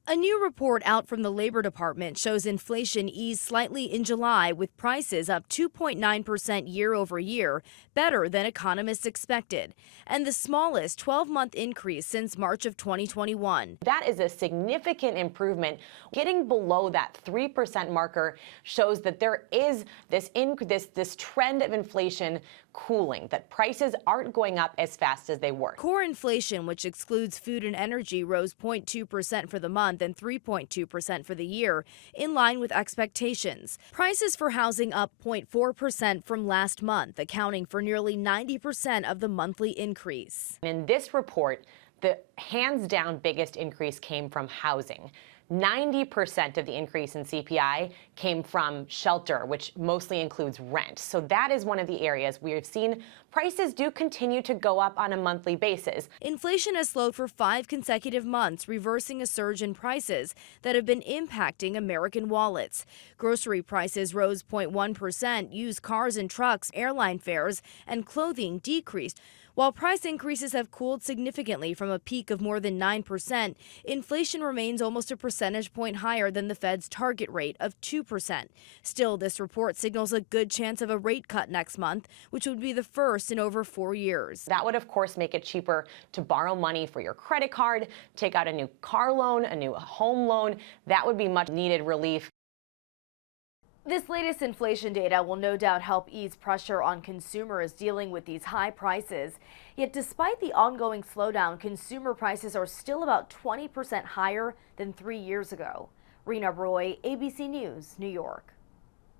A new report out from the Labor Department shows inflation eased slightly in July, with prices up 2.9% year over year, better than economists expected, and the smallest 12-month increase since March of 2021. That is a significant improvement. Getting below that 3% marker shows that there is this trend of inflation cooling, that prices aren't going up as fast as they were. Core inflation, which excludes food and energy, rose 0.2% for the month and 3.2% for the year, in line with expectations. Prices for housing up 0.4% from last month, accounting for nearly 90% of the monthly increase. In this report, the hands down biggest increase came from housing. 90% of the increase in CPI came from shelter, which mostly includes rent. So that is one of the areas we have seen prices do continue to go up on a monthly basis. Inflation has slowed for 5 consecutive months, reversing a surge in prices that have been impacting American wallets. Grocery prices rose 0.1%, used cars and trucks, airline fares, and clothing decreased. While price increases have cooled significantly from a peak of more than 9%, inflation remains almost a percentage point higher than the Fed's target rate of 2%. Still, this report signals a good chance of a rate cut next month, which would be the first in over 4 years. That would, of course, make it cheaper to borrow money for your credit card, take out a new car loan, a new home loan. That would be much needed relief. This latest inflation data will no doubt help ease pressure on consumers dealing with these high prices. Yet despite the ongoing slowdown, consumer prices are still about 20% higher than 3 years ago. Rena Roy, ABC News, New York.